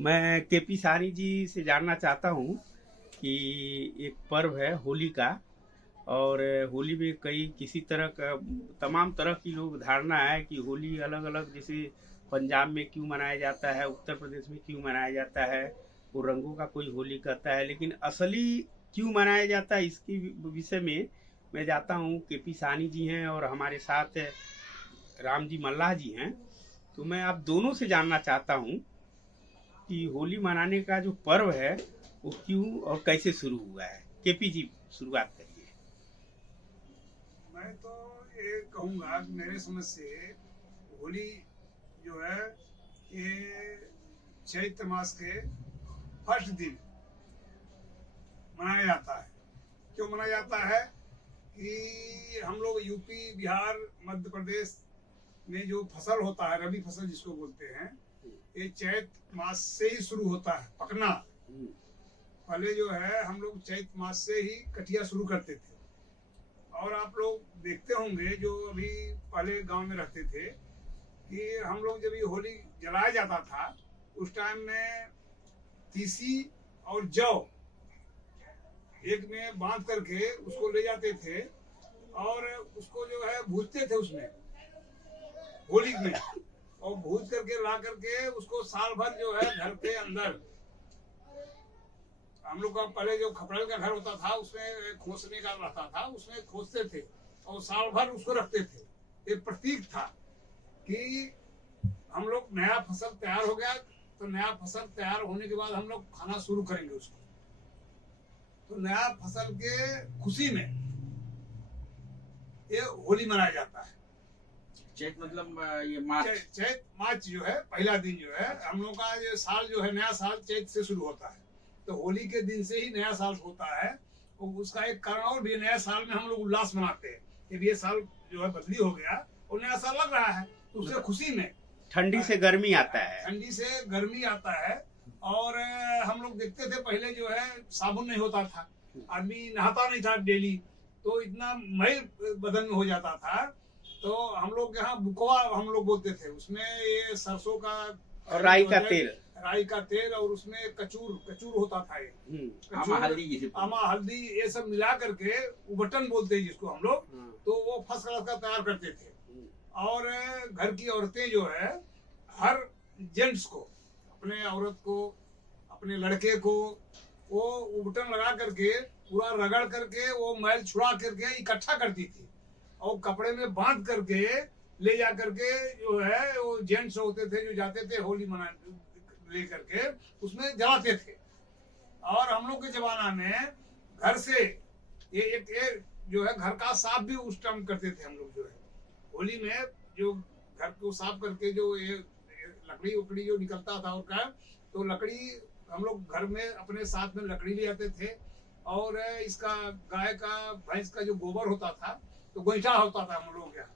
मैं केपी साहनी जी से जानना चाहता हूँ कि एक पर्व है होली का। और होली में कई किसी तरह का तमाम तरह की लोग धारणा है कि होली अलग अलग, जैसे पंजाब में क्यों मनाया जाता है, उत्तर प्रदेश में क्यों मनाया जाता है, वो रंगों का कोई होली कहता है, लेकिन असली क्यों मनाया जाता है इसकी विषय में मैं जाता हूँ। केपी साहनी जी हैं और हमारे साथ राम जी मल्लाह जी हैं। तो मैं आप दोनों से जानना चाहता हूँ कि होली मनाने का जो पर्व है वो क्यों और कैसे शुरू हुआ है। केपी जी शुरुआत करिए। मैं तो ये कहूँगा कि मेरे समझ से होली जो है ये चैत्र मास के फर्स्ट दिन मनाया जाता है। क्यों मनाया जाता है कि हम लोग यूपी, बिहार, मध्य प्रदेश में जो फसल होता है, रबी फसल जिसको बोलते हैं, ये चैत्र मास से ही शुरू होता है पकना। पहले जो है हम लोग चैत्र मास से ही कटिया शुरू करते थे। और आप लोग देखते होंगे जो अभी पहले गांव में रहते थे कि हम लोग जब ये होली जलाया जाता था उस टाइम में तीसी और जौ एक में बांध करके उसको ले जाते थे और उसको जो है भूजते थे उसमें होली में, और भूज करके ला करके उसको साल भर जो है घर के अंदर, हम लोग का पहले जो खपड़ेल का घर होता था उसमें खोसने का रहता था, उसमें खोसते थे और साल भर उसको रखते थे। एक प्रतीक था कि हम लोग नया फसल तैयार हो गया तो नया फसल तैयार होने के बाद हम लोग खाना शुरू करेंगे उसको। तो नया फसल के खुशी में ये होली मनाया जाता है। चैत मतलब ये मार्च। चैत मार्च जो है पहला दिन जो है हम लोग का ये साल जो है नया साल चैत से शुरू होता है। तो होली के दिन से ही नया साल होता है। और उसका एक कारण और भी, नया साल में हम लोग उल्लास मनाते हैं कि ये साल जो है बदली हो गया और नया साल लग रहा है, तो उससे खुशी में ठंडी से गर्मी आता है। ठंडी से गर्मी आता है। और हम लोग देखते थे पहले जो है साबुन नहीं होता था, आदमी नहाता नहीं था डेली, तो इतना मैल बदन में हो जाता था। तो हम लोग यहाँ बुकवा हम लोग बोलते थे, उसमें ये सरसों का और राई का तेल और उसमें कचूर होता था, आमा हल्दी ये सब मिला करके उबटन बोलते हैं जिसको हम लोग, तो वो फर्स्ट क्लास का तैयार करते थे। और घर की औरतें जो है हर जेंट्स को, अपने औरत को, अपने लड़के को वो उबटन लगा करके पूरा रगड़ करके वो मैल छुड़ा करके इकट्ठा करती थी और कपड़े में बांध करके ले जा करके जो है वो जेंट्स होते थे जो जाते थे होली मना ले करके उसमें जलाते थे। और हम लोग के जमाना में घर से ये एक जो है घर का साफ भी उस टाइम करते थे हम लोग। जो है होली में जो घर को साफ करके जो ये लकड़ी उकड़ी जो निकलता था उसका, तो लकड़ी हम लोग घर में अपने साथ में लकड़ी ले आते थे। और इसका गाय का भैंस का जो गोबर होता था तो गोईठा होता था हम लोग यहाँ,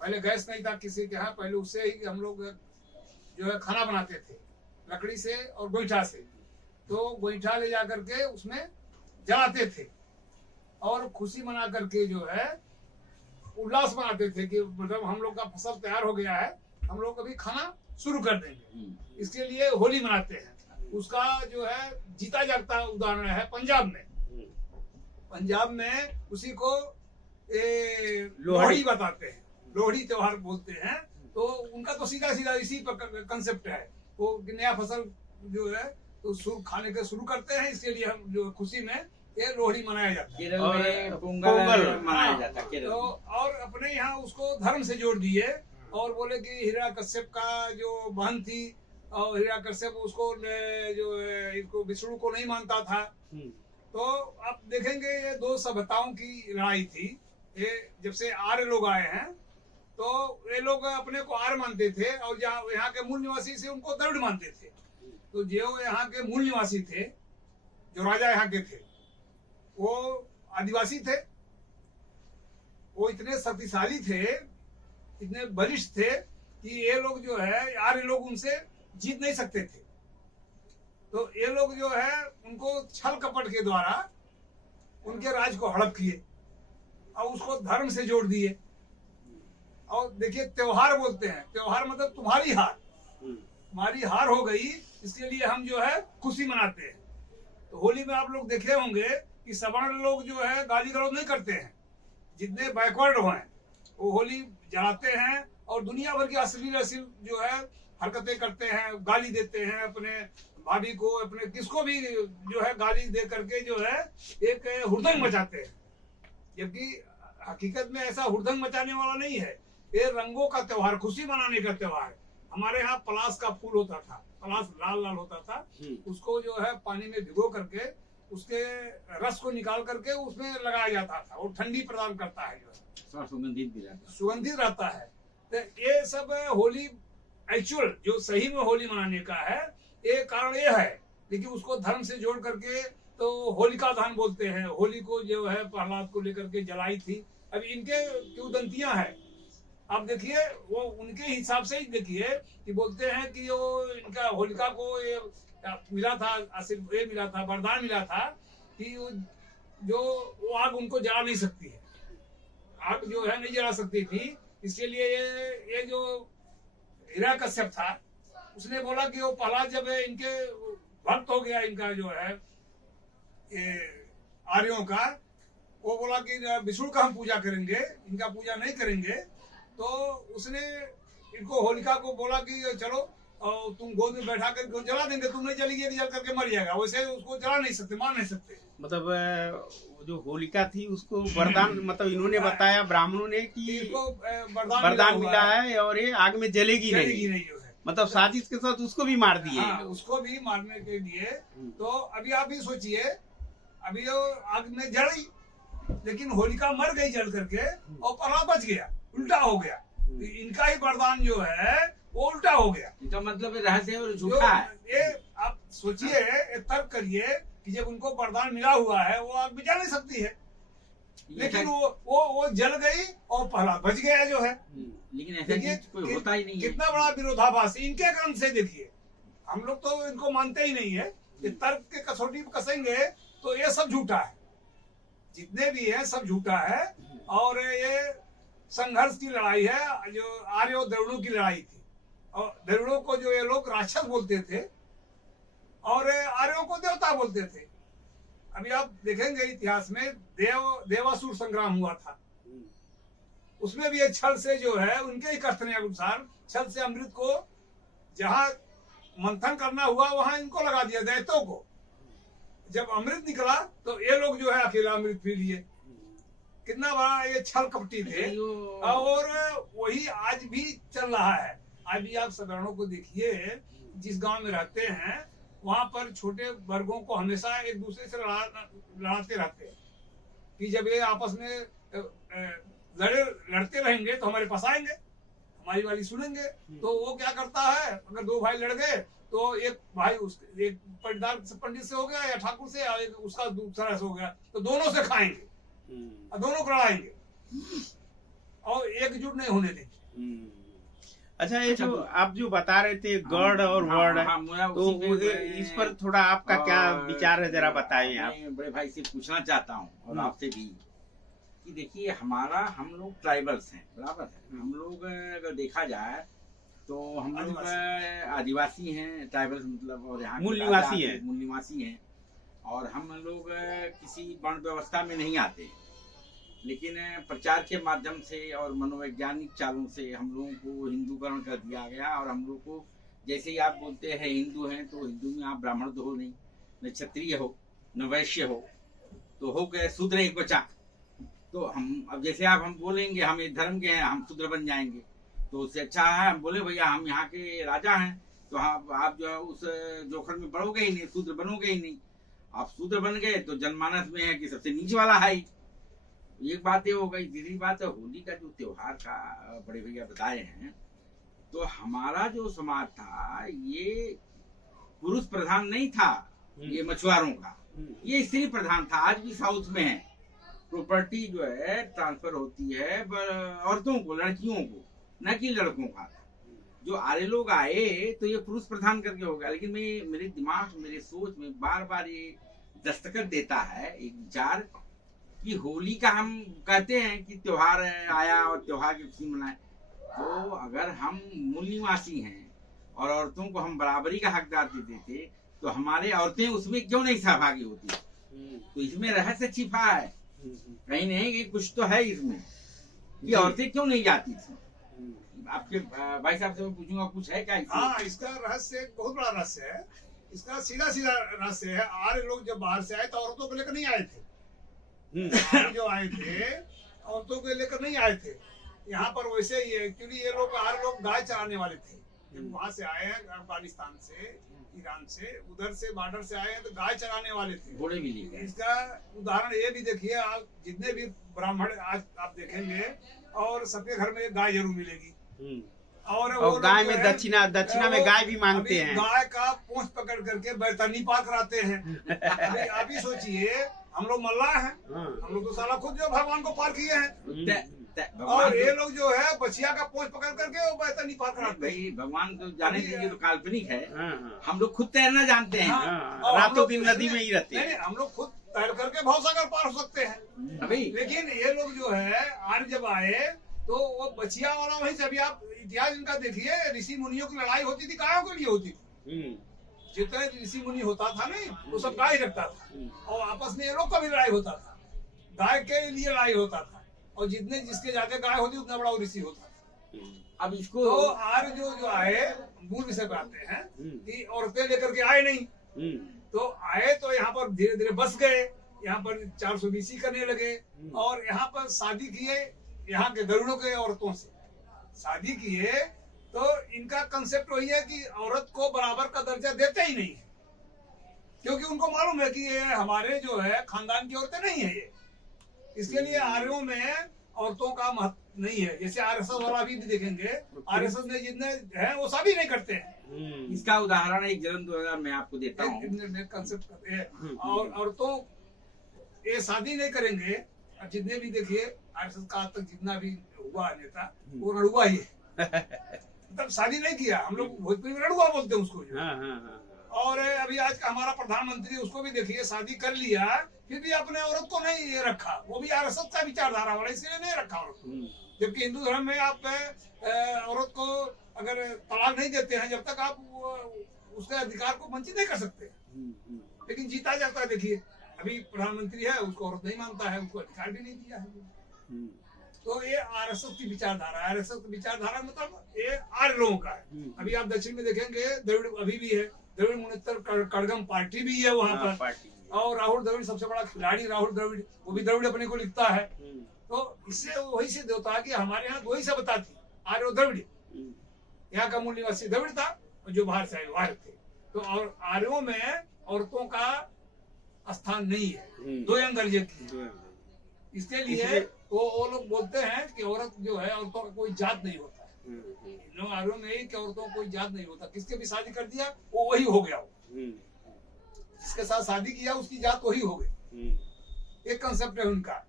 पहले गैस नहीं था किसी के यहाँ, पहले उससे ही हम लोग जो है खाना बनाते थे लकड़ी से और गोईठा से। तो गोईठा ले जा करके उसमें जलाते थे और खुशी मना करके जो है उल्लास मनाते थे कि मतलब हम लोग का फसल तैयार हो गया है, हम लोग अभी खाना शुरू कर देंगे, इसके लिए होली मनाते हैं। उसका जो है जीता जागता उदाहरण है पंजाब में। पंजाब में उसी को लोहड़ी बताते हैं, लोहड़ी त्योहार बोलते हैं। तो उनका तो सीधा सीधा इसी पर कंसेप्ट है, वो नया फसल जो है तो खाने के शुरू करते हैं, इसके लिए हम जो खुशी में ये लोहड़ी मनाया जाता है। केरल में पोंगल मनाया जाता है। तो और अपने यहाँ उसको धर्म से जोड़ दिए और बोले कि हिरण्यकश्यप का जो बहन थी और हिरण्यकश्यप उसको जो इसको विष्णु को नहीं मानता था। तो आप देखेंगे ये दो सभ्यताओं की लड़ाई थी। ये जब से आर्य लोग आए हैं तो ये लोग अपने को आर्य मानते थे और यहाँ के मूल निवासी से उनको द्रविड़ मानते थे। तो जो यहाँ के मूल निवासी थे, जो राजा यहाँ के थे, वो आदिवासी थे, वो इतने शक्तिशाली थे, इतने बलिष्ठ थे कि ये लोग जो है आर्य लोग उनसे जीत नहीं सकते थे। तो ये लोग जो है उनको छल कपट के द्वारा उनके राज को हड़प किए और उसको धर्म से जोड़ दिए। और देखिए त्योहार बोलते हैं, त्योहार मतलब तुम्हारी हार हो गई इसके लिए हम जो है खुशी मनाते हैं। तो होली में आप लोग देखे होंगे कि सवर्ण लोग जो है गाली गलौज नहीं करते हैं, जितने बैकवर्ड हैं वो होली जलाते हैं और दुनिया भर की अश्लील जो है हरकतें करते हैं, गाली देते हैं अपने भाभी को, अपने किसको भी जो है गाली दे करके जो है एक हुड़दंग मचाते हैं। जबकि हकीकत में ऐसा हुड़दंग मचाने वाला नहीं है, ये रंगों का त्योहार, खुशी मनाने का त्योहार। हमारे यहाँ पलास का फूल होता था, पलास लाल लाल होता था, उसको जो है पानी में भिगो करके उसके रस को निकाल करके उसमें लगाया जाता था, वो ठंडी प्रदान करता है, जो है सुगंधित भी रहता है, सुगंधित रहता है। तो ये सब होली एक्चुअल जो सही में होली मनाने का है, ये कारण ये है। लेकिन उसको धर्म से जोड़ करके तो होलिका दहन बोलते हैं, होली को जो है प्रहलाद को लेकर के जलाई थी। अब इनके किंवदंतियां हैं, आप देखिए वो उनके हिसाब से ही देखिए कि बोलते हैं कि वो इनका होलिका को ये मिला था, ये मिला था, वरदान मिला था कि जो वो आग उनको जला नहीं सकती है, आग जो है नहीं जला सकती थी। इसलिए ये जो हिरण्यकश्यप था उसने बोला कि वो प्रहलाद जब इनके भक्त हो गया, इनका जो है आर्यों का, वो बोला कि विष्णु का हम पूजा करेंगे, इनका पूजा नहीं करेंगे। तो उसने इनको होलिका को बोला कि चलो तुम गोद में बैठा कर जला देंगे, तुम नहीं जलेगी, जल करके मर जाएगा। वैसे उसको जला नहीं सकते, मार नहीं सकते। मतलब जो होलिका थी उसको वरदान मतलब इन्होंने बताया ब्राह्मणों ने कि इनको वरदान मिला है और ये आग में जलेगी नहीं जो है, मतलब साजिश के साथ उसको भी मार दिए। हाँ, उसको भी मारने के लिए। तो अभी आप भी सोचिए, अभी वो आग में जली लेकिन होलिका मर गई जल करके और प्रहलाद बच गया, उल्टा हो गया। इनका ही वरदान जो है वो उल्टा हो गया। इनका मतलब रहस्य और झूठा है। ये आप सोचिए, तर्क करिए कि जब उनको वरदान मिला हुआ है वो आग बुझा नहीं सकती है, लेकिन वो जल गई और प्रहलाद बच गया जो है। लेकिन ऐसा चीज कोई होता ही नहीं है। कितना बड़ा विरोधाभास इनके ग्रंथ से देखिए। हम लोग तो इनको मानते ही नहीं है, कि तर्क के कसौटी पर कसेंगे तो ये सब झूठा है, जितने भी है सब झूठा है। और ये संघर्ष की लड़ाई है, जो आर्य और द्रविड़ों की लड़ाई थी। और द्रविड़ों को जो ये लोग राक्षस बोलते थे और आर्यों को देवता बोलते थे। अभी आप देखेंगे इतिहास में देवासुर संग्राम हुआ था, उसमें भी ये छल से जो है उनके ही कथन अनुसार छल से अमृत को जहां मंथन करना हुआ वहां इनको लगा दिया, दैत्यों को। जब अमृत निकला तो ये लोग जो है अकेला अमृत पी लिए। कितना बड़ा ये छल कपटी थे। और वही आज भी चल रहा है। आज भी आप सवर्णों को देखिए, जिस गांव में रहते हैं वहां पर छोटे वर्गों को हमेशा एक दूसरे से लड़ाते रहते हैं कि जब ये आपस में लड़ते रहेंगे तो हमारे पास आएंगे, हमारी वाली सुनेंगे। तो वो क्या करता है, अगर दो भाई लड़ गए तो एक भाई एक पंडित से हो गया या ठाकुर से, या उसका दूसरा से हो गया, तो दोनों से खाएंगे और दोनों को लड़ाएंगे और एकजुट नहीं होने देंगे। अच्छा, ये जो आप जो बता रहे थे गढ़ और वर्ड, तो इस पर थोड़ा आपका क्या विचार है, जरा बताएं आप। बड़े भाई से पूछना चाहता हूँ और आपसे भी कि देखिए हम लोग ट्राइबल्स हैं, बराबर है। हम लोग अगर देखा जाए तो हम लोग आदिवासी हैं, ट्राइबल्स मतलब, और यहाँ मूल निवासी हैं। और हम लोग किसी वर्ण व्यवस्था में नहीं आते, लेकिन प्रचार के माध्यम से और मनोवैज्ञानिक चालों से हम लोगों को हिंदूकरण कर दिया गया। और हम लोग को जैसे ही आप बोलते हैं हिंदू हैं, तो हिंदू में आप ब्राह्मण तो हो नहीं, न क्षत्रिय हो, न वैश्य हो, तो हो गए शूद्र एक बचा। तो हम जैसे हम बोलेंगे हम एक धर्म के हैं, हम शूद्र बन जाएंगे, तो उससे अच्छा है हम बोले भैया हम यहाँ के राजा हैं, तो आप जो है उस जोखड़ में बढ़ोगे ही नहीं, शूद्र बनोगे ही नहीं। आप शूद्र बन गए तो जनमानस में है कि सबसे नीचे वाला है ही। एक बात ये हो गई। दूसरी बात है होली का जो त्योहार का बड़े भैया बताए हैं, तो हमारा जो समाज था ये पुरुष प्रधान नहीं था, ये मछुआरों का, ये स्त्री प्रधान था। आज भी साउथ में है, प्रॉपर्टी जो है ट्रांसफर होती है औरतों को, लड़कियों को, न कि लड़कों का। जो आर्य लोग आए तो ये पुरुष प्रधान करके हो गया। लेकिन मेरे दिमाग, मेरे सोच में बार बार ये दस्तखत देता है एक विचार कि होली का हम कहते हैं कि त्योहार आया और त्योहार की खुशी मनाए। तो अगर हम मूल निवासी हैं और औरतों को हम बराबरी का हकदार देते थे, तो हमारे औरतें उसमें क्यों नहीं सहभागी होती? तो इसमें रहस्य छिपा है, कहीं नहीं कि कुछ तो है इसमें, कि औरतें क्यों नहीं जाती थी। आपके भाई साहब से मैं पूछूंगा, कुछ है क्या इसमें? हाँ, इसका रहस्य एक बहुत बड़ा रहस्य है। इसका सीधा सीधा रहस्य है, आर्य लोग जब बाहर से आए तो औरतों को लेकर नहीं आए थे। आर्य जो आए थे औरतों को लेकर नहीं आए थे। यहाँ पर वैसे ही है, क्योंकि ये लोग आर्य लोग गाय चराने वाले थे। जब वहां से आए हैं अफगानिस्तान से, ईरान से, उधर से बॉर्डर से आए हैं तो गाय चराने वाले थे। घोड़े भी लिए। इसका उदाहरण ये भी देखिए, आप जितने भी ब्राह्मण आज आप देखेंगे और सबके घर में एक गाय जरूर मिलेगी। और गाय में दक्षिणा में गाय भी मांगते हैं। गाय का पूंछ पकड़ करके बैतरनी पार कराते हैं। आप ही सोचिए, हम लोग मल्लाह हैं, हम लोग तो साला खुद जो भगवान को पार किए हैं, और ये लोग जो है बछिया का पूंछ पकड़ करके वो बैतरनी पार कराते हैं। भगवान तो जाने दीजिए, तो काल्पनिक है। हम लोग खुद तैरना जानते हैं, रातों दिन नदी में ही रहते हैं। हम लोग खुद तैर करके भवसागर पार हो सकते हैं अभी। लेकिन ये लोग जो है आर्य जब आए तो वो बछिया वाला वहीं से, अभी आप इतिहास इनका देखिए, ऋषि मुनियों की लड़ाई होती थी, गायों के लिए होती थी। जितने ऋषि मुनि होता था नहीं, वो सब गाय रखता था, और आपस में ये लोग का भी लड़ाई होता था, गाय के लिए लड़ाई होता था, और जितने जिसके ज्यादा गाय होती उतना बड़ा ऋषि होता था। अब इसको तो आर्य जो आए, मूल विषय पे आते हैं कि औरतें लेकर के आए नहीं, तो आए तो यहाँ पर धीरे धीरे बस गए, यहाँ पर 400 BC करने लगे, और यहाँ पर शादी किए यहाँ के द्रविड़ों के औरतों से शादी किए। तो इनका कंसेप्ट वही है कि औरत को बराबर का दर्जा देते ही नहीं है, क्योंकि उनको मालूम है कि ये हमारे जो है खानदान की औरतें नहीं है ये। इसके लिए आर्यों में औरतों का महत्व नहीं है। जैसे RSS वाला भी देखेंगे, RSS में जितने हैं वो सभी नहीं करते हैं। इसका उदाहरण एक जन्म 2000 मैं आपको देता हूँ। कंसेप्ट करते हैं, और औरतों ये शादी नहीं करेंगे। जितने भी देखिए RSS का आज तक जितना भी हुआ नेता, वो रड़ुआ ही है। तब शादी नहीं किया, हम लोग भोजपुरी में रड़ुआ बोलते हैं उसको। और अभी आज का हमारा प्रधानमंत्री, उसको भी देखिए शादी कर लिया, फिर भी अपने औरत को नहीं रखा। वो भी RSS का विचारधारा वाला, इसलिए नहीं रखा औरत को। जबकि हिंदू धर्म में आप औरत को अगर तलाक नहीं देते हैं, जब तक आप उसके अधिकार को वंचित नहीं कर सकते। लेकिन जीता जाता है। देखिए अभी प्रधानमंत्री है, उसको औरत नहीं मानता है, उसको अधिकार भी नहीं दिया है। तो ये RSS की विचारधारा है। RSS की विचारधारा मतलब ये आर्य लोगों का है। अभी आप दक्षिण में देखेंगे द्रविड़ अभी भी है, द्रविड़ मुनेत्र कड़गम पार्टी भी है वहाँ पर, और राहुल द्रविड़ सबसे बड़ा खिलाड़ी, राहुल द्रविड़, वो भी द्रविड़ अपने को लिखता है। तो इससे वही सिद्ध होता है कि हमारे यहाँ दो ही सभ्यता थी, आर्य और द्रविड़। यहाँ का मूल निवासी द्रविड़ था, और जो बाहर से आए आर्य थे। तो और आर्यों में औरतों का स्थान नहीं है, दो दर्जे की। इसके लिए वो लोग बोलते हैं कि औरत जो है, औरतों का कोई जात नहीं होता है। लोग आर्यों में ही कि औरतों का कोई जात नहीं होता, किसके भी शादी कर दिया वो वही हो गया। जिसके साथ शादी किया उसकी जात वही हो गई। एक कंसेप्ट है उनका।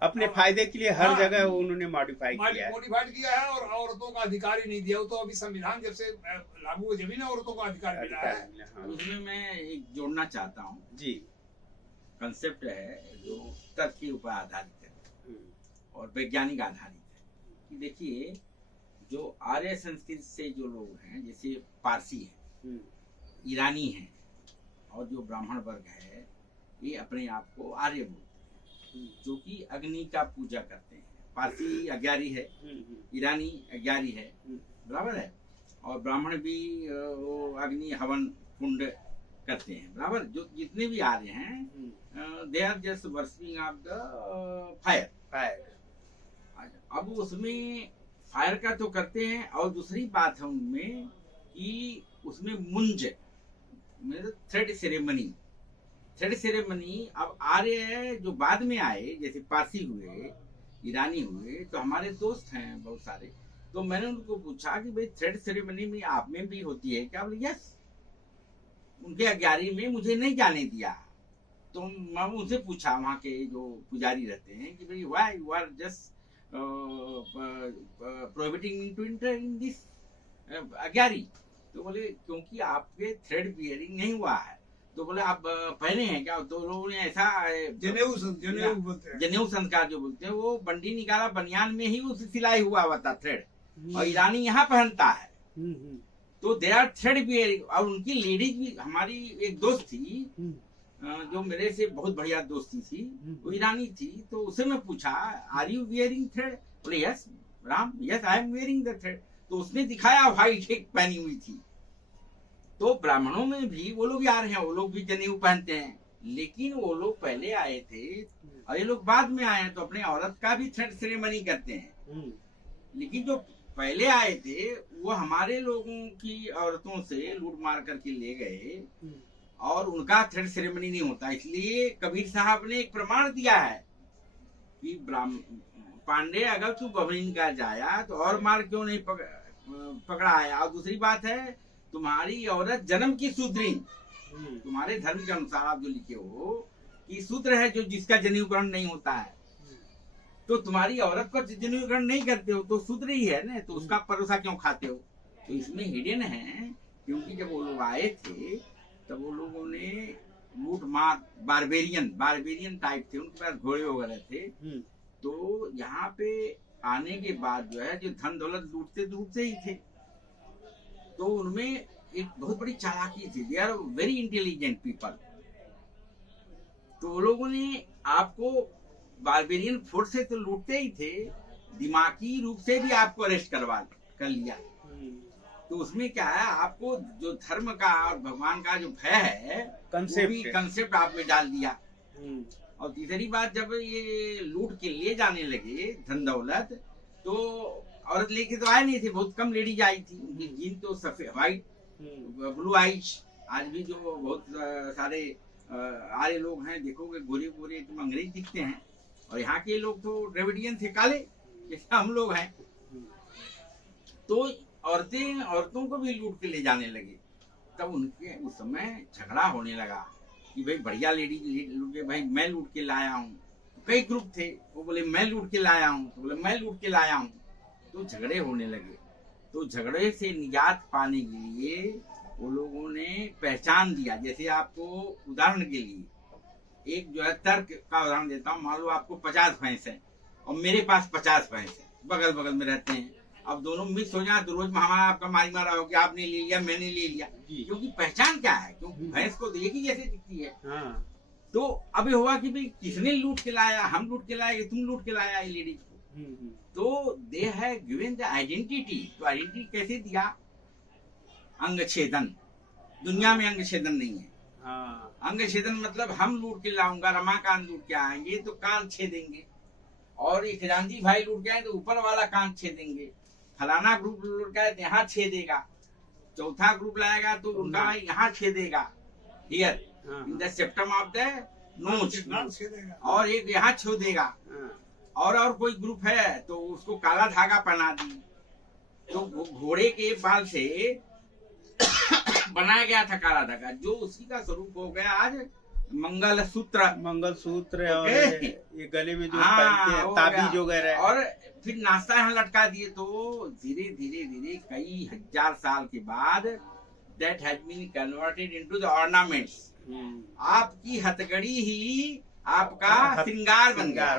अपने फायदे के लिए हर जगह उन्होंने मॉडिफाइड किया है, और औरतों का अधिकार ही नहीं दिया। वो तो अभी संविधान जब से लागू हुआ, जब औरतों को अधिकार मिला है। उसमें मैं एक जोड़ना चाहता हूँ जी। कंसेप्ट है जो तर्क के ऊपर आधारित है और वैज्ञानिक आधारित है। कि देखिए, जो आर्य संस्कृति से जो लोग हैं, जैसे पारसी हैं, ईरानी हैं, और जो ब्राह्मण वर्ग है, ये अपने आप को आर्य बोलते हैं, जो कि अग्नि का पूजा करते हैं। पारसी अज्ञारी है, ईरानी अज्ञारी है, बराबर है। और ब्राह्मण भी वो अग्नि हवन कुंड करते हैं, बराबर। जो जितने भी आर्य हैं, they are just worshipping of the fire. अब उसमें फायर का तो करते हैं, और दूसरी बात है उनमें कि उसमें मुंज थ्रेड सेरेमनी। अब आर्य जो बाद में आए, जैसे पारसी हुए, ईरानी हुए, तो हमारे दोस्त हैं बहुत सारे। तो मैंने उनको पूछा कि भाई थ्रेड सेरेमनी में आप में भी होती है क्या? बोले यस। उनके अज्ञारी में मुझे नहीं जाने दिया। तो मैं उनसे पूछा, वहाँ के जो पुजारी रहते हैं, कि भाई why you are just prohibiting me to enter in this agiary? तो बोले क्योंकि आपके थ्रेड बियरिंग नहीं हुआ है। तो बोले आप पहने हैं क्या? तो लोगों ने ऐसा जनेऊ संस्कार जो बोलते हैं, वो बंडी निकाला, बनियान में ही उस सिलाई हुआ था थ्रेड, और ईरानी यहाँ पहनता है। तो दे आर थ्रेड बियरिंग। और उनकी लेडीज भी, हमारी एक दोस्त थी जो मेरे से बहुत बढ़िया दोस्ती थी, वो ईरानी थी, तो उसे मैं पूछा आर यू वियरिंग थ्रेड? बोले yes Ram, yes I am wearing the thread. तो उसने दिखाया व्हाइट एक पहनी हुई थी। तो ब्राह्मणों में भी वो लोग आ रहे हैं, वो लोग भी जनेऊ पहनते हैं, लेकिन वो लोग पहले आए थे और ये लोग बाद में आए हैं, तो अपने औरत का भी थ्रेड सेरेमनी करते हैं। लेकिन जो पहले आए थे वो हमारे लोगों की औरतों से लूट मार करके ले गए और उनका थ्रेड सेरेमनी नहीं होता। इसलिए कबीर साहब ने एक प्रमाण दिया है कि पांडे अगर तू बबरीन का जाया तो और मार क्यों नहीं पकड़ा आया। और दूसरी बात है, तुम्हारी औरत जन्म की शूद्रीन, तुम्हारे धर्म के अनुसार आप जो लिखे हो कि शूद्र है जो जिसका जनेऊकरण नहीं होता है, तो तुम्हारी औरत को जनेऊकरण नहीं करते हो तो शूद्र ही है ना, तो उसका परोसा क्यों खाते हो? तो इसमें हिडन है, क्योंकि जब वो लोग आए थे तब वो लोगों ने लूट मार, बारबेरियन टाइप थे, उनके पास घोड़े वगैरह थे। तो यहाँ पे आने के बाद जो है, जो धन दौलत लूटते ही थे, तो उनमें एक बहुत बड़ी चालाकी थी। They are very intelligent people. तो वो लोगों ने आपको बारबेरियन फोर्स से तो लूटते ही थे, दिमागी रूप से भी आपको अरेस्ट कर लिया। तो उसमें क्या है, आपको जो धर्म का और भगवान का जो भय है कंसेप्ट आप में डाल दिया। और तीसरी बात, जब ये लूट के ले जाने लगे धन दौलत, तो औरत लेके तो आए नहीं थे, बहुत कम लेडीज आई थी। उनकी जीन तो सफेद व्हाइट ब्लू आइज। आज भी जो बहुत सारे आर्य लोग हैं, देखोगे गोरे गोरे तुम अंग्रेज दिखते हैं, और यहाँ के लोग तो द्रविडियन थे, काले जैसे हम लोग हैं। तो औरतों को भी लूट के ले जाने लगे। तब उनके उस समय झगड़ा होने लगा कि भाई बढ़िया लेडी लूट के, भाई मैं लूट के लाया हूँ। तो कई ग्रुप थे, वो बोले मैं लूट के लाया हूँ, तो बोले मैं लूट के लाया हूँ। तो झगड़े होने लगे। तो झगड़े से निजात पाने के लिए वो लोगों ने पहचान दिया। जैसे आपको उदाहरण के लिए एक जो है तर्क का उदाहरण देता हूँ। मान लो आपको 50 भैंस है और मेरे पास 50 भैंस है, बगल बगल में रहते हैं। अब दोनों मिक्स हो जाए तो रोज हमारा आपका मारा हो कि आपने ले लिया मैंने ले लिया, क्योंकि पहचान क्या है, क्योंकि भैंस को एक ही जैसे दिखती है। तो अब ये हुआ कि भाई किसने लूट के लाया, हम लूट के लाए कि तुम लूट के लाया ये लेडीज को। तो they have given the identity. तो आइडेंटिटी कैसे दिया? अंग छेदन। दुनिया में अंग छेदन नहीं है। अंग छेदन मतलब हम लूट के लाऊंगा, रमाकांत लूट के आएंगे तो कान छेदेंगे, और एक खजांची भाई लूट के आए तो ऊपर वाला कान छेदेंगे, फलाना ग्रुप लूट के आए तो यहाँ छेदेगा, चौथा ग्रुप लाएगा तो उनका भाई यहाँ छेदेगा, here in the septum of the nose, और एक यहाँ छेदेगा। और कोई ग्रुप है तो उसको काला धागा पहना दी। तो घोड़े के बाल से बनाया गया था काला धागा, जो उसी का स्वरूप हो गया आज मंगलसूत्र और ये गले में जो पहनते हैं ताबीज वगैरह, और फिर नाश्ता यहाँ लटका दिए। तो धीरे धीरे कई हजार साल के बाद that has been converted into the ornaments। आपकी हथकड़ी ही आपका श्रृंगार बन गया,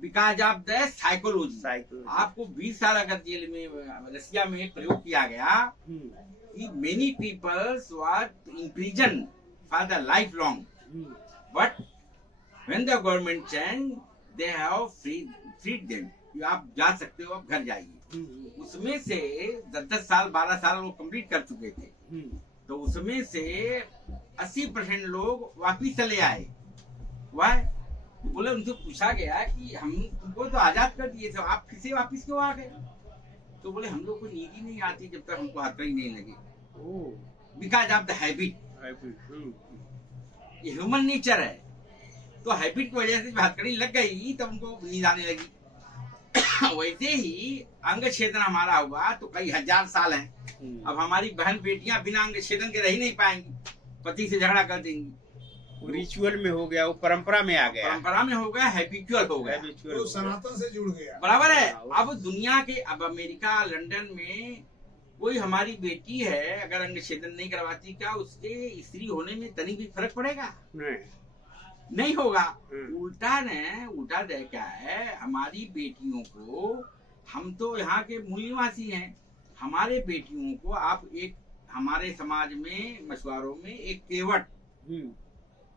बिकॉज ऑफ द साइकोलॉजी। आपको 20 साल अगर जेल में रसिया में प्रयोग किया गया कि many people were imprisoned for the lifelong, but when the government changed they have freed them। आप जा सकते हो, आप घर जाइए। उसमें से 10 साल 12 साल वो कंप्लीट कर चुके थे, तो उसमें से 80% लोग वापिस चले आए। वाह, बोले उनसे पूछा गया कि हम तुमको तो आजाद कर दिए थे, आप फिर से वापिस क्यों आ गए? तो बोले हम लोग को नींद ही नहीं आती जब तक हमको हथकड़ी नहीं लगे, बिकॉज ऑफ द हैबिट। ये ह्यूमन नेचर है, तो हैबिट की वजह से हथकड़ी लग गई तब उनको नींद आने लगी। वैसे ही अंग छेदन हमारा हुआ तो कई हजार साल हैं। अब हमारी बहन बेटियां बिना अंग छेदन के रह नहीं पाएंगी, पति से झगड़ा कर देंगी। रिचुअल में हो गया, वो परंपरा में आ गया, परंपरा में हो गया, हैबिचुअल हो गया, तो सनातन से जुड़ गया। बराबर है। अब दुनिया के, अब अमेरिका लंदन में कोई हमारी बेटी है अगर अंग छेदन नहीं करवाती, क्या उसके स्त्री होने में तनिक भी फर्क पड़ेगा? नहीं होगा। उल्टा दे क्या है, हमारी बेटियों को, हम तो यहाँ के मूल निवासी हैं, हमारे बेटियों को आप एक हमारे समाज में मछुआरों में एक केवट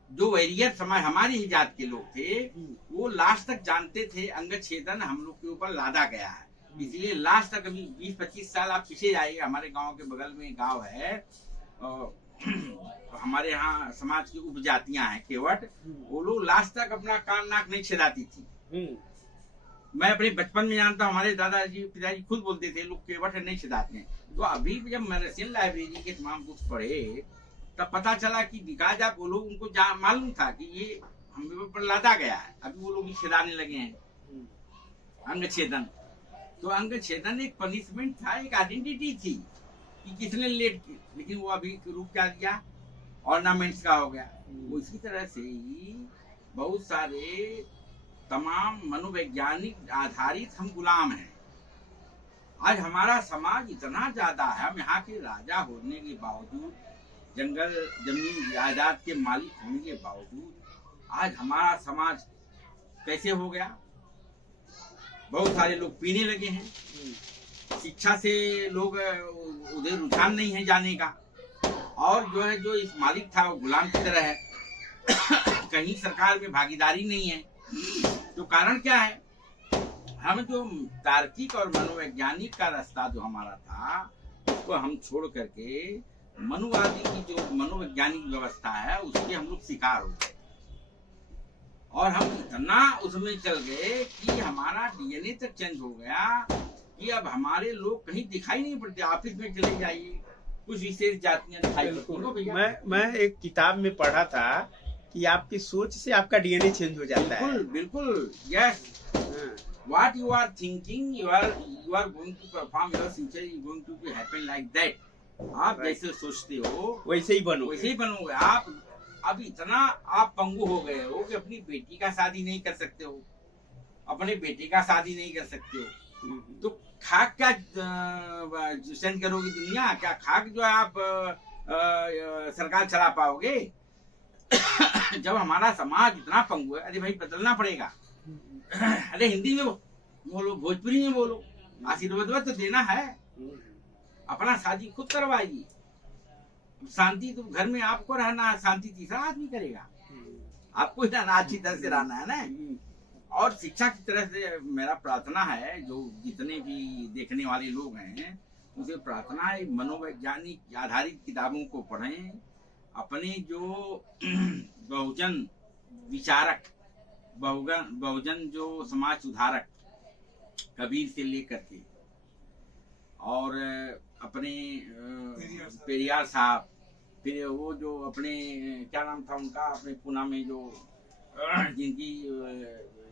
जो वैरियर समाज हमारी ही जात के लोग थे वो लास्ट तक जानते थे अंग छेदन हम लोग के ऊपर लादा गया है, इसलिए लास्ट तक अभी 20-25 साल आप पीछे जाइए, हमारे गांव के बगल में गांव है हमारे यहाँ समाज की उपजातियां हैं केवट, वो लोग लास्ट तक अपना कान नाक नहीं छेदाती थी। मैं अपने बचपन में जानता हूँ हमारे दादाजी पिताजी खुद बोलते थे लोग केवट नहीं छेदाते हैं। तो अभी जब मैं रशियन लाइब्रेरी के तमाम बुक्स पढ़े तब पता चला कि बिकॉज आप वो लोग उनको मालूम था कि ये हम पर लादा गया है, अभी वो लोग छेदाने लगे हैं अंग छेदन। तो अंग छेदन एक पनिशमेंट था, एक आइडेंटिटी थी कि किसने लेट की, लेकिन वो अभी रूप क्या दिया ऑर्नामेंट्स का हो गया। वो इसी तरह से ही बहुत सारे तमाम मनोवैज्ञानिक आधारित हम गुलाम हैं। आज हमारा समाज इतना ज्यादा है, हम यहाँ के राजा होने के बावजूद, जंगल जमीन जायदाद के मालिक होने के बावजूद आज हमारा समाज कैसे हो गया। बहुत सारे लोग पीने लगे हैं, शिक्षा से लोग उधर रुझान नहीं है जाने का, और जो है जो इस मालिक था वो गुलाम की तरह है कहीं सरकार में भागीदारी नहीं है। तो कारण क्या है, हम जो तार्किक और मनोवैज्ञानिक का रास्ता जो हमारा था उसको हम छोड़ करके मनुवादी की जो मनोवैज्ञानिक व्यवस्था है उसके हम लोग शिकार हो गए, और हम इतना उसमें चल गए कि हमारा डीएनए तक चेंज हो गया कि अब हमारे लोग कहीं दिखाई नहीं पड़ते। ऑफिस में चले जाइए कुछ विशेष जातियां दिखाई पड़ती हैं। मैं एक किताब में पढ़ा था कि आपकी सोच से आपका डीएनए चेंज हो जाता है। बिल्कुल बिल्कुल, yes. What you are thinking, you are going to perform, your future is going to happen like that. आप जैसे सोचते हो वैसे ही बनोगे। आप अब इतना आप पंगु हो गए हो कि अपनी बेटी का शादी नहीं कर सकते हो, अपने बेटे का शादी नहीं कर सकते हो, तो खाक क्या सेंड करोगे दुनिया? क्या खाक जो है आप सरकार चला पाओगे? जब हमारा समाज इतना पंगु है, अरे भाई बदलना पड़ेगा। अरे हिंदी में बोलो, भोजपुरी में बोलो, आशीर्वाद तो देना है, अपना शादी खुद करवाइए। शांति तो घर में आपको रहना है, शांति तीसरा आदमी करेगा, आपको रहना अच्छी तरह से रहना है ना। और शिक्षा की तरह से मेरा प्रार्थना है, जो जितने भी देखने वाले लोग हैं उसे प्रार्थना है मनोवैज्ञानिक आधारित किताबों को पढ़ें। अपने जो बहुजन विचारक, बहुजन जो समाज सुधारक कबीर से लेकर के और अपने पेरियार साहब, फिर वो जो अपने क्या नाम था उनका, अपने पूना में जो जिनकी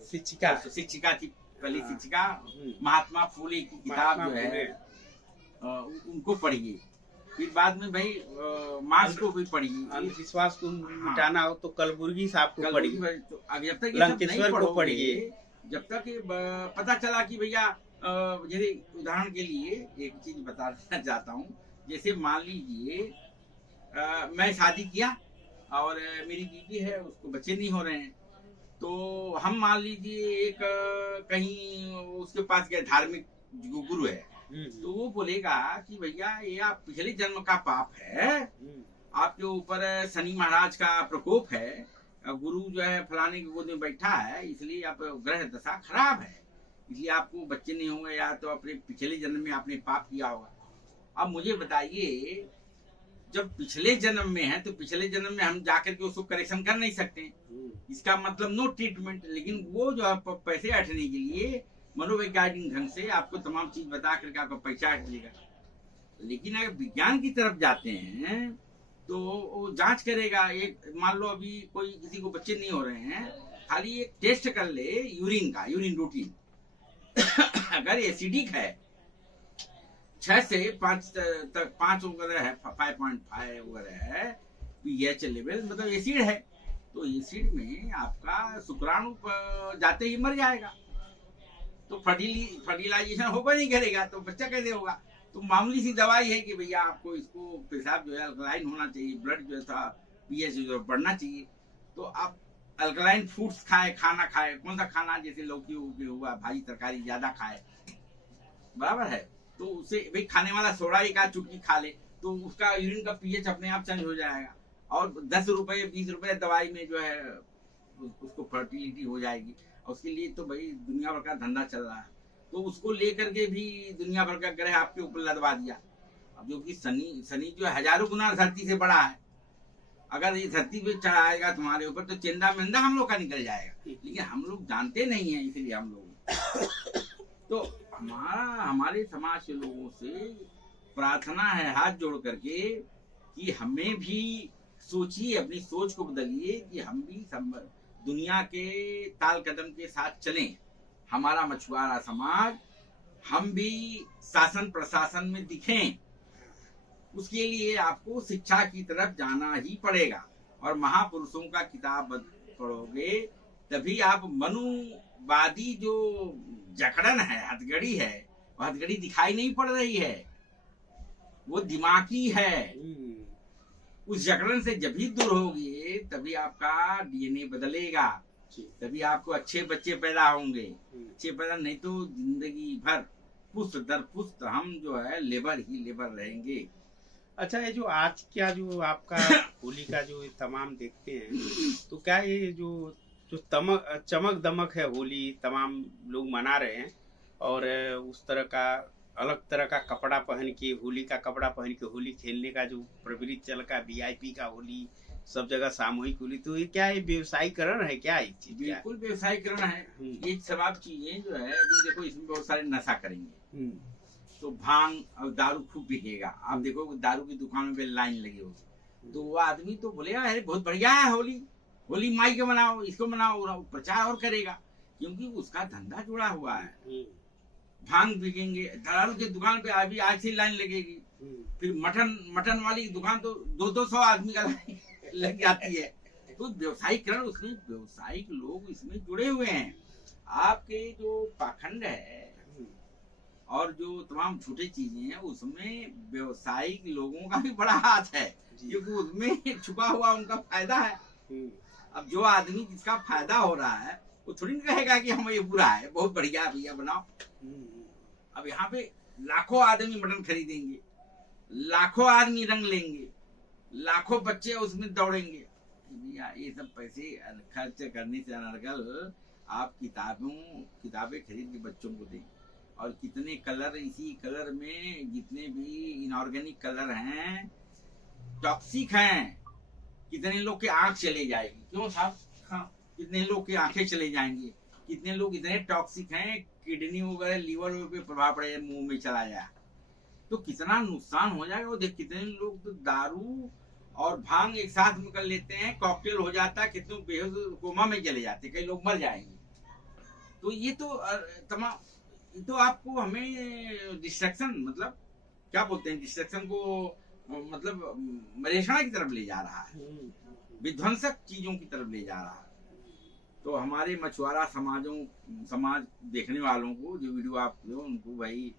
शिक्षिका थी, पहली शिक्षिका, महात्मा फूले की किताब जो है उनको पढ़िए। फिर बाद में भाई मार्क्स को भी पढ़िए। अंधविश्वास को मिटाना हो तो कलबुर्गी साहब को पढ़िए, तो जब तक लंकेश्वर को पढ़िए, जब तक पता चला कि भैया जैसे उदाहरण के लिए एक चीज बताना चाहता हूँ। जैसे मान लीजिए मैं शादी किया और मेरी बीवी है, उसको बच्चे नहीं हो रहे हैं, तो हम मान लीजिए एक कहीं उसके पास गए, धार्मिक गुरु है, तो वो बोलेगा कि भैया ये आप पिछले जन्म का पाप है, आपके ऊपर शनि महाराज का प्रकोप है, गुरु जो है फलाने के गोद में बैठा है, इसलिए आप ग्रह दशा खराब है, इसलिए आपको बच्चे नहीं होंगे, या तो अपने पिछले जन्म में आपने पाप किया होगा। अब मुझे बताइए, जब पिछले जन्म में है तो पिछले जन्म में हम जाकर के उसको करेक्शन कर नहीं सकते, इसका मतलब नो ट्रीटमेंट। लेकिन वो जो है पैसे हटने के लिए मनोवैज्ञानिक ढंग से आपको तमाम चीज बता करके आपका पैसा हट लेगा। लेकिन अगर विज्ञान की तरफ जाते हैं तो वो जांच करेगा। एक मान लो अभी कोई किसी को बच्चे नहीं हो रहे हैं, खाली एक टेस्ट कर ले यूरिन का, यूरिन रूटीन अगर एसिडिक है 6 से 5 तक 5 वगैरह है, 5.5 वगैरह है पीएच लेवल, मतलब एसिड है, तो एसिड में आपका शुक्राणु जाते ही मर जाएगा, तो फर्टिलाइजेशन होगा नहीं करेगा, तो बच्चा कैसे होगा? तो मामूली सी दवाई है कि भैया आपको इसको पेशाब जो है अल्कलाइन होना चाहिए, ब्लड जो था पीएच जो बढ़ना चाहिए, तो आप अल्कलाइन फ्रूट्स खाएं, खाना खाएं। कौन सा खाना? जैसे लौकी हुआ, भाजी तरकारी ज्यादा खाए, बराबर है। तो उसे भाई खाने वाला सोडा एक आध चुटकी खा ले तो उसका यूरिन का पीएच अपने आप चेंज हो जाएगा, और 10 रुपए 20 रुपए दवाई में जो है उसको फर्टिलिटी हो जाएगी। और उसके लिए तो भाई दुनिया भर का धंधा चल रहा है, तो उसको लेकर के भी दुनिया भर का ग्रह आपके ऊपर लदवा दिया। अब जो कि शनि जो हजारों गुना धरती से बड़ा है, अगर ये धरती पे चढ़ाएगा तुम्हारे ऊपर तो चेंदा मेंदा हम लोग का निकल जाएगा, लेकिन हम लोग जानते नहीं है, इसलिए हम लोग तो हमारे समाज के लोगों से प्रार्थना है हाथ जोड़ करके कि हमें भी सोचिए, अपनी सोच को बदलिए कि हम भी दुनिया के ताल कदम के साथ चलें। हमारा मछुआरा समाज, हम भी शासन प्रशासन में दिखें, उसके लिए आपको शिक्षा की तरफ जाना ही पड़ेगा। और महापुरुषों का किताब पढ़ोगे तभी आप मनुवादी जो जकड़न है, हथकड़ी है, वो हथकड़ी दिखाई नहीं पड़ रही है, वो दिमागी है। उस जकड़न से जब भी दूर होगी तभी आपका डीएनए बदलेगा, तभी आपको अच्छे बच्चे पैदा होंगे। अच्छे पैदा नहीं तो जिंदगी भर पुष्ट दर पुष्ट हम जो है लेबर ही लेबर रहेंगे। अच्छा, ये जो आज क्या जो आपका होली का जो तमाम देखते हैं, तो क्या ये जो चमक दमक है होली तमाम लोग मना रहे हैं, और उस तरह का अलग तरह का कपड़ा पहन के, होली का कपड़ा पहन के होली खेलने का जो प्रवृत्ति चल का, वीआईपी का होली, सब जगह सामूहिक होली, तो ये क्या है, व्यवसायीकरण है क्या? एक चीज बिल्कुल व्यवसायीकरण है। ये सब आप चीजें जो है अभी देखो, इसमें बहुत सारे नशा करेंगे तो भांग और दारू खूब बिकेगा। आप देखो दारू की दुकानों पे लाइन लगी होगी, तो वो आदमी तो बोलेगा अरे बहुत बढ़िया है होली, होली माई के मनाओ, इसको मनाओ, प्रचार और करेगा, क्योंकि उसका धंधा जुड़ा हुआ है। भांग बिकेंगे, दारू की दुकान पे अभी आज से लाइन लगेगी, फिर मटन वाली दुकान तो 200 आदमी का लाइन लग जाती है। तो व्यवसायीकरण, उसमें व्यवसायिक लोग इसमें जुड़े हुए हैं। आपके जो पाखंड है और जो तमाम छोटी चीजें हैं उसमें व्यवसायिक लोगों का भी बड़ा हाथ है, क्योंकि उसमें छुपा हुआ उनका फायदा है। अब जो आदमी जिसका फायदा हो रहा है वो थोड़ी नहीं कहेगा कि हम ये बुरा है, बहुत बढ़िया भैया बनाओ। अब यहाँ पे लाखों आदमी मटन खरीदेंगे, लाखों आदमी रंग लेंगे, लाखों बच्चे उसमें दौड़ेंगे। भैया ये सब पैसे खर्च करने से अनर्गल आप किताबें खरीद के बच्चों को दें। और कितने कलर, इसी कलर में जितने भी इनऑर्गेनिक कलर हैं टॉक्सिक हैं, कितने लोग के आंख चले जाएगी। क्यों साहब? हाँ, कितने लोग की आंखें चले जाएंगी, कितने लोग इतने टॉक्सिक हैं, किडनी वगैरह लीवर पे प्रभाव पड़े, मुंह में चला जाए तो कितना नुकसान हो जाएगा। वो देख कितने लोग तो दारू और भांग एक साथ में कर लेते हैं, कॉकटेल हो जाता है, कितने बेहोश कोमा में चले जाते, कई लोग मर जाएंगे। तो ये तो तमाम, ये तो आपको हमें डिस्ट्रक्शन, मतलब क्या बोलते हैं, डिस्ट्रक्शन को मतलब मरेशना की तरफ ले जा रहा है, विध्वंसक चीजों की तरफ ले जा रहा है। तो हमारे मछुआरा समाज देखने वालों को जो वीडियो आप जो उनको भाई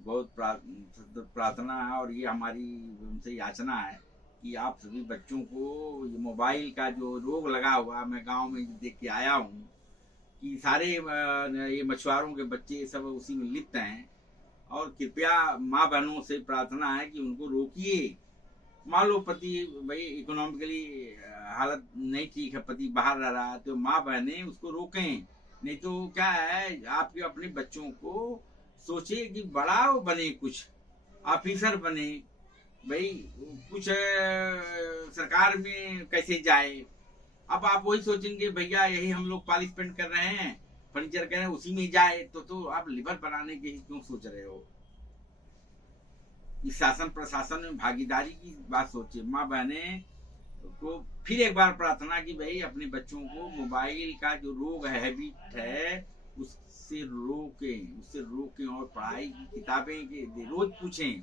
बहुत प्रार्थना है, और ये हमारी उनसे याचना है कि आप सभी बच्चों को ये मोबाइल का जो रोग लगा हुआ, मैं गांव में देख के आया हूँ कि सारे ये मछुआरों के बच्चे सब उसी में लिप्त हैं। और कृपया माँ बहनों से प्रार्थना है कि उनको रोकिए। मान लो पति भाई इकोनॉमिकली हालत नहीं ठीक है, पति बाहर रह रहा है, तो माँ बहनें उसको रोकें। नहीं तो क्या है, आपके अपने बच्चों को सोचे कि बड़ा बने, कुछ ऑफिसर बने, भाई कुछ सरकार में कैसे जाए। अब आप वही सोचेंगे भैया यही हम लोग पॉलिश पेंट कर रहे हैं, फर्नीचर कर रहे हैं, उसी में जाए, तो आप लिवर बनाने के ही क्यों सोच रहे हो? इस शासन प्रशासन में भागीदारी की बात सोचिए। माँ बहने को फिर एक बार प्रार्थना की भाई अपने बच्चों को मोबाइल का जो रोग है, हैबिट है, उससे रोकें और पढ़ाई की किताबें के रोज पूछें।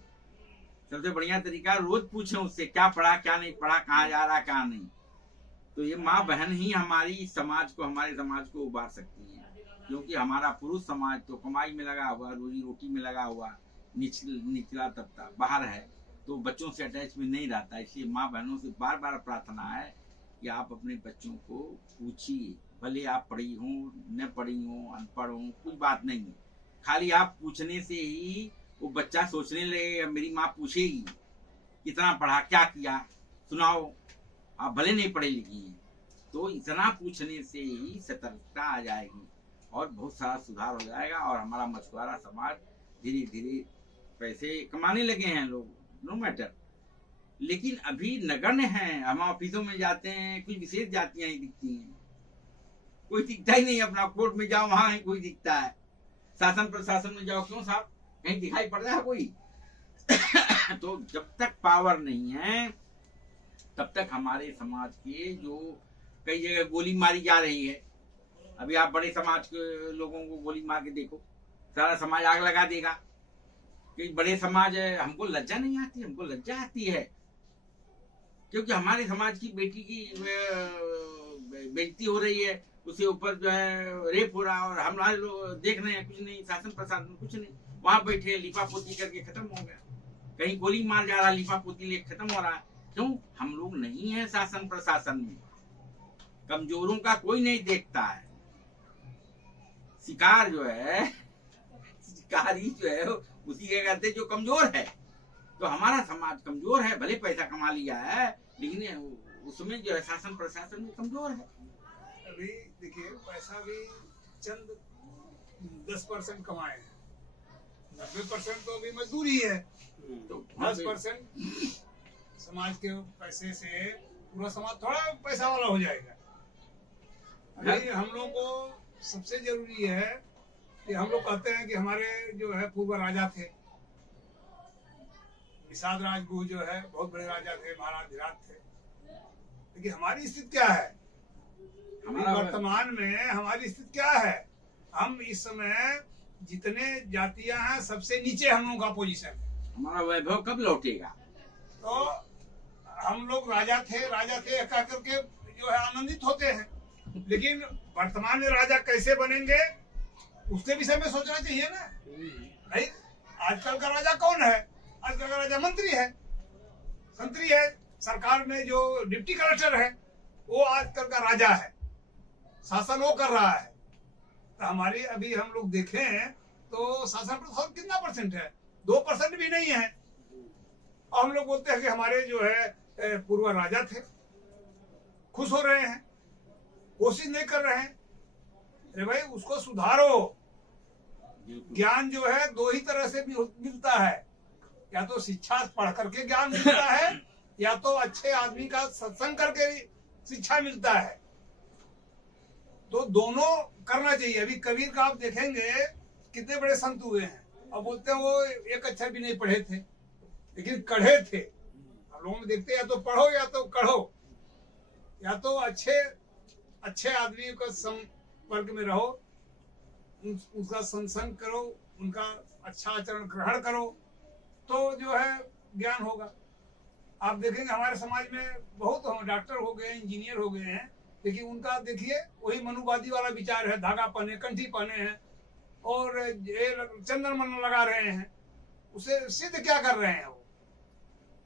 सबसे बढ़िया तरीका रोज पूछें उससे, क्या पढ़ा क्या नहीं पढ़ा, कहाँ जा रहा कहाँ नहीं। तो ये माँ बहन ही हमारे समाज को उबार सकती है, क्योंकि हमारा पुरुष समाज तो कमाई में लगा हुआ, रोजी रोटी में लगा हुआ, निचला तबका बाहर है, तो बच्चों से अटैचमेंट नहीं रहता। इसलिए माँ बहनों से बार बार प्रार्थना है कि आप अपने बच्चों को पूछिए, भले आप पढ़ी हो न पढ़ी हो, अनपढ़ हो, कुछ बात नहीं है, खाली आप पूछने से ही वो बच्चा सोचने लगे, अब मेरी माँ पूछेगी कितना पढ़ा, क्या किया, सुनाओ, आप भले नहीं पढ़े लिखी हैं, तो इतना पूछने से ही सतर्कता आ जाएगी और बहुत सारा सुधार हो जाएगा और हमारा मछुआरा समाज धीरे धीरे पैसे कमाने लगे हैं लोग, नो मैटर। लेकिन अभी नगण्य हैं। हम ऑफिसों में जाते हैं, कुछ विशेष जातियां ही दिखती हैं, कोई दिखता ही नहीं। अपना कोर्ट में जाओ, वहां ही कोई दिखता है। शासन प्रशासन में जाओ, क्यों साहब कहीं दिखाई पड़ रहा है कोई? तो जब तक पावर नहीं है तब तक हमारे समाज के जो कई जगह गोली मारी जा रही है, अभी आप बड़े समाज के लोगों को गोली मार के देखो, सारा समाज आग लगा देगा। कि बड़े समाज है, हमको लज्जा नहीं आती, हमको लज्जा आती है, क्योंकि हमारे समाज की बेटी की बेइज्जती हो रही है, उसके ऊपर जो है रेप हो रहा है और हमारे लोग देख रहे हैं, कुछ नहीं, शासन प्रशासन कुछ नहीं, वहां बैठे लिपा पोती करके खत्म हो गया। कहीं गोली मार जा रहा, लिपा पोती लेके खत्म हो रहा है। क्यों? हम लोग नहीं है शासन प्रशासन में, कमजोरों का कोई नहीं देखता है। शिकार जो है, शिकारी जो है उसी के करते जो कमजोर है। तो हमारा समाज कमजोर है, भले पैसा कमा लिया है लेकिन उसमें जो है शासन प्रशासन में कमजोर है। अभी देखिए, पैसा भी चंद 10% कमाए हैं, 90% तो अभी मजदूरी है। तो 10% समाज के पैसे से पूरा समाज थोड़ा पैसा वाला हो जाएगा। अभी हम लोग को सबसे जरूरी है कि हम लोग कहते हैं कि हमारे जो है पूर्व राजा थे, निषाद राजगुरु जो है बहुत बड़े राजा थे, महाराज धीराज थे। लेकिन हमारी स्थिति क्या है वर्तमान में? हमारी स्थिति क्या है? हम इस समय जितने जातियां हैं सबसे नीचे हम लोगों का पोजीशन है। हमारा वैभव कब लौटेगा? तो हम लोग राजा थे कह करके जो है आनंदित होते हैं, लेकिन वर्तमान में राजा कैसे बनेंगे उसके विषय में सोचना चाहिए ना। नहीं, आजकल का राजा कौन है? आजकल का राजा मंत्री है, सरकार में जो डिप्टी कलेक्टर है वो आजकल का राजा है, शासन वो कर रहा है। तो हमारी अभी हम लोग देखें तो शासन प्रशासन कितना परसेंट है? 2% भी नहीं है। और हम लोग बोलते हैं कि हमारे जो है पूर्व राजा थे, खुश हो रहे हैं, कोशिश नहीं कर रहे हैं। अरे भाई, उसको सुधारो। ज्ञान जो है दो ही तरह से मिलता है, या तो शिक्षा पढ़ करके ज्ञान मिलता है, या तो अच्छे आदमी का सत्संग करके शिक्षा मिलता है। तो दोनों करना चाहिए। अभी कबीर का आप देखेंगे कितने बड़े संत हुए हैं, और बोलते हैं वो एक अक्षर भी नहीं पढ़े थे लेकिन कढ़े थे। हम लोगों में देखते हैं या तो पढ़ो या तो कढ़ो, या तो अच्छे आदमी का संपर्क में रहो, उसका सत्संग करो, उनका अच्छा आचरण ग्रहण करो, तो जो है ज्ञान होगा। आप देखेंगे हमारे समाज में बहुत डॉक्टर हो गए, इंजीनियर हो गए हैं, लेकिन उनका देखिए वही मनुवादी वाला विचार है, धागा पहने, कंठी पहने हैं और चंदन मन लगा रहे हैं। उसे सिद्ध क्या कर रहे हैं? वो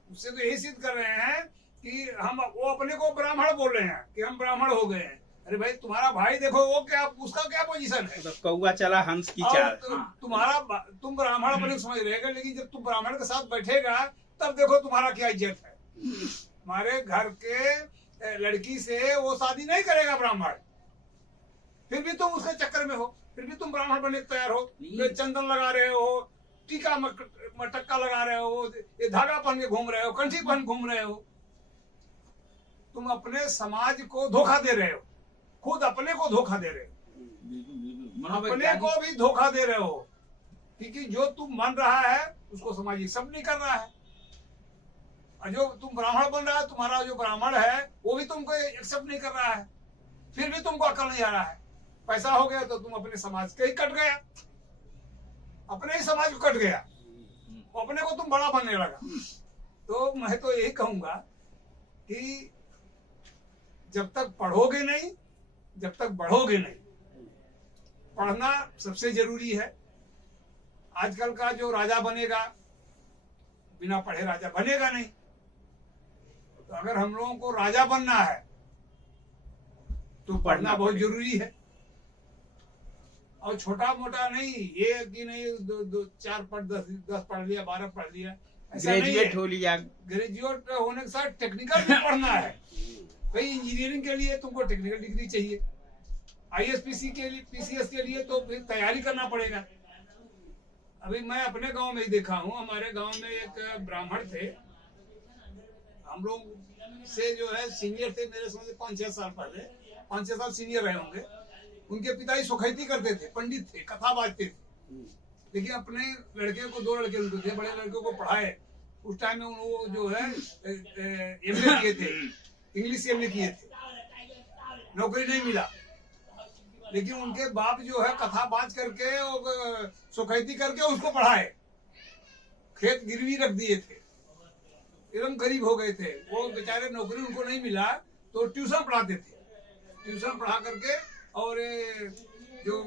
उससे तो यही सिद्ध कर रहे हैं कि वो अपने को ब्राह्मण बोल रहे हैं कि हम ब्राह्मण हो गए हैं। अरे भाई, तुम्हारा भाई देखो वो क्या, उसका क्या पोजीशन है? तो कौवा चला हंस की चाल। तुम ब्राह्मण अपने को समझ रहेगा, लेकिन जब तुम ब्राह्मण के साथ बैठेगा तब देखो तुम्हारा क्या इज्जत है। हमारे घर के लड़की से वो शादी नहीं करेगा ब्राह्मण, फिर भी तुम उसके चक्कर में हो, फिर भी तुम ब्राह्मण बनने तैयार हो, चंदन लगा रहे हो, टीका मटक्का लगा रहे हो, ये धागा पहन के घूम रहे हो, कंठी पहन घूम रहे हो। तुम अपने समाज को धोखा दे रहे हो, खुद अपने को धोखा दे रहे हो, अपने को भी धोखा दे रहे हो, क्योंकि जो तुम मान रहा है उसको समाज सब नहीं कर रहा है। और जो तुम ब्राह्मण बन रहा है, तुम्हारा जो ब्राह्मण है वो भी तुमको एक्सेप्ट नहीं कर रहा है, फिर भी तुमको अकल नहीं आ रहा है। पैसा हो गया तो तुम अपने समाज के ही कट गया, अपने ही समाज को कट गया, अपने को तुम बड़ा बनने लगा। तो मैं तो यही कहूंगा कि जब तक पढ़ोगे नहीं, जब तक बढ़ोगे नहीं, पढ़ना सबसे जरूरी है। आजकल का जो राजा बनेगा, बिना पढ़े राजा बनेगा नहीं। तो अगर हम लोगों को राजा बनना है तो पढ़ना बहुत जरूरी है। और छोटा मोटा नहीं, ये कि नहीं 4 पढ़ 10 पढ़ लिया 12 पढ़ लिया, ऐसा नहीं है। ग्रेजुएट हो लिया। ग्रेजुएट होने के साथ टेक्निकल भी पढ़ना है भाई। इंजीनियरिंग के लिए तुमको टेक्निकल डिग्री चाहिए, ISPC के लिए, PCS के लिए तो फिर तैयारी करना पड़ेगा। अभी मैं अपने गांव में ही देखा हूँ, हमारे गांव में एक ब्राह्मण थे, हम लोग से जो है सीनियर थे, मेरे समझ 5-6 साल पहले, 5-6 साल सीनियर रहे होंगे। उनके पिताजी सुखैती करते थे, पंडित थे, कथा बाजते थे, लेकिन अपने लड़के को, 2 लड़के उनको थे, बड़े लड़के को पढ़ाए। उस टाइम में वो जो है MA किए थे, इंग्लिश MA किए थे, नौकरी नहीं मिला। लेकिन उनके बाप जो है कथा बाज करके और सुखैती करके उसको पढ़ाए, खेत गिरवी रख दिए थे, एकदम गरीब हो गए थे वो बेचारे। नौकरी उनको नहीं मिला तो ट्यूशन पढ़ाते थे, ट्यूशन पढ़ा करके और जो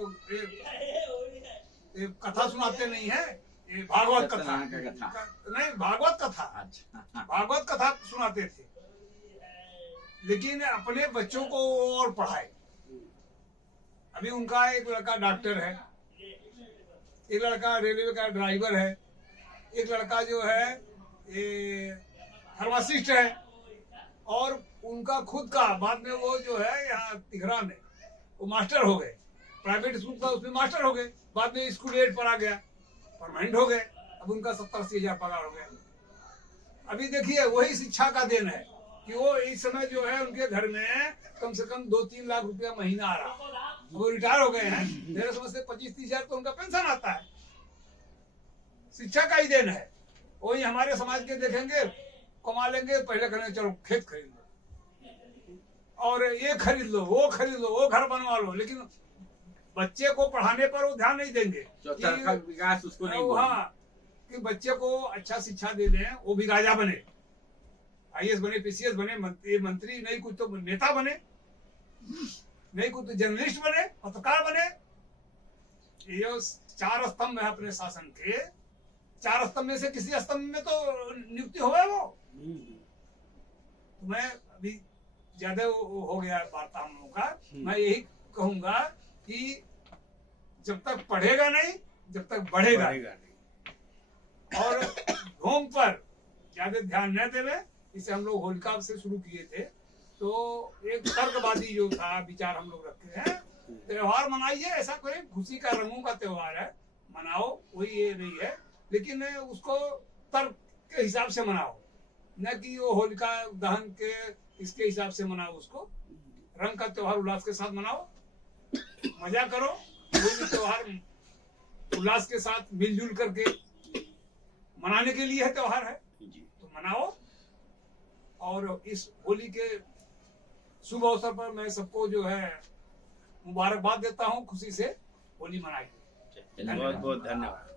कथा सुनाते नहीं है, ये भागवत कथा नहीं, भागवत कथा, भागवत कथा सुनाते थे। लेकिन अपने बच्चों को और पढ़ाए। अभी उनका एक लड़का डॉक्टर है, एक लड़का रेलवे का ड्राइवर है, एक लड़का जो है ये फार्मासिस्ट है, और उनका खुद का बाद में वो जो है यहाँ तिघरा में वो मास्टर हो गए। प्राइवेट स्कूल था उसमें मास्टर हो गए, बाद में स्कूल एड पर आ गया, परमानेंट हो गए। अब उनका 70-80 हजार पगार हो गया। अभी देखिए वही शिक्षा का देन है कि वो इस समय जो है उनके घर में कम से कम 2-3 लाख रुपया महीना आ रहा। वो रिटायर हो गए हैं, मेरे समझ से 25-30 हजार तो उनका पेंशन आता है। शिक्षा का ही देन है। वही हमारे समाज के देखेंगे, कमा लेंगे, पहले करेंगे चलो खेत खरीद लो और ये खरीद लो, वो खरीद लो, वो घर बनवा लो, लेकिन बच्चे को पढ़ाने पर वो ध्यान नहीं देंगे। विकास उसको नहीं, हाँ, कि बच्चे को अच्छा शिक्षा दे दें, वो भी राजा बने, IAS बने, PCS बने, मंत्री नहीं कुछ तो नेता बने, नहीं कुछ तो जर्नलिस्ट बने, पत्रकार बने। ये 4 स्तंभ है अपने शासन के, 4 स्तंभ में से किसी स्तंभ में तो नियुक्ति हो गए वो। तो मैं अभी ज्यादा हो गया वार्ता हम लोगों का, मैं यही कहूंगा कि जब तक पढ़ेगा नहीं, जब तक बढ़ेगा नहीं। और ढोंग पर ज्यादा ध्यान न देवे। इसे हम लोग होलिका से शुरू किए थे, तो एक तर्कवादी जो था विचार हम लोग रखे हैं, त्योहार मनाइए, ऐसा कोई खुशी का रंगों का त्योहार है, मनाओ, कोई ये नहीं है, लेकिन उसको तर्क के हिसाब से मनाओ, न कि वो होलिका दहन के इसके हिसाब से मनाओ। उसको रंग का त्योहार उल्लास के साथ मनाओ, मजा करो। कोई भी त्योहार उल्लास के साथ मिलजुल करके मनाने के लिए है, त्योहार है तो मनाओ। और इस होली के शुभ अवसर पर मैं सबको जो है मुबारकबाद देता हूँ, खुशी से होली मनाइए। बहुत बहुत धन्यवाद।